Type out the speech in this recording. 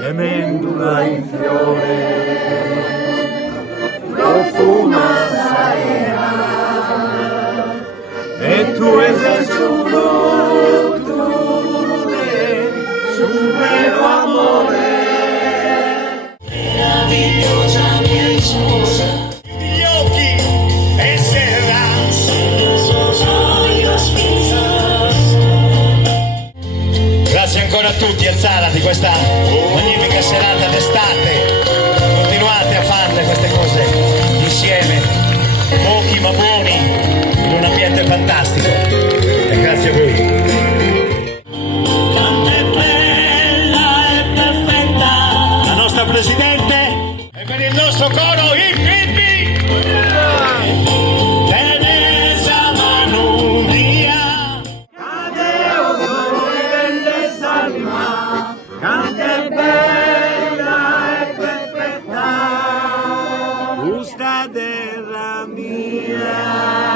e mendula in fiore, profuma sarà, e tu esercito su vero amore. Meravigliosa mia sposa, Gli occhi e sera, grazie ancora a tutti, Azzara, di questa magnifica serata d'estate. Continuate a fare queste cose insieme, pochi ma buoni, in un ambiente fantastico. E grazie a voi. quanto è bella e perfetta La nostra Presidente e per il nostro coro hip hip hip. Teresa Manulia. Cadeo soy bellezza anima, cante bella e perfetta, gusta della mia.